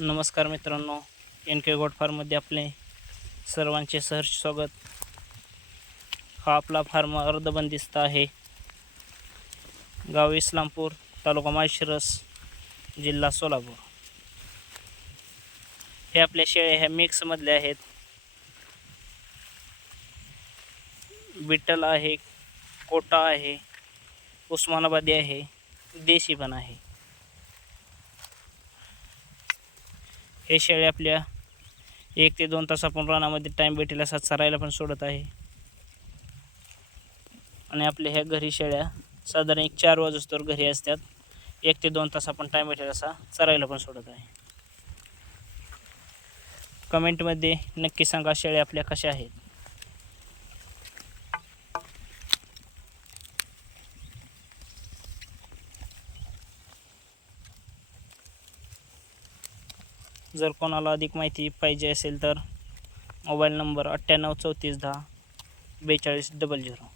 नमस्कार मित्रांनो, एन के गोट फार्ममध्ये आपले सर्वांचे सहर्ष स्वागत. हा आपला फार्म अर्धबंदिस्त आहे. गाव इस्लामपूर, तालुका माळशिरस, जिल्हा सोलापूर. हे आपल्या शेळ्या ह्या मिक्समधल्या आहेत. बिट्टल आहे, कोटा आहे, उस्मानाबादी आहे, देशी पण आहे. हे शेळ्या आपल्या 1 ते 2 तास आपण रानामध्ये टाईम भेटेल असा चरायला पण सोडत आहे. आणि आपल्या ह्या घरी शेळ्या साधारण 4 वाजता घरी असतात. 1 ते 2 तास आपण टाईम भेटेल असा चरायला पण सोडत आहे. कमेंटमध्ये नक्की सांगा शेळ्या आपल्या कशा आहेत. जर कोणाला अधिक माहिती पाहिजे असेल तर मोबाईल नंबर 98 34 10 42 00.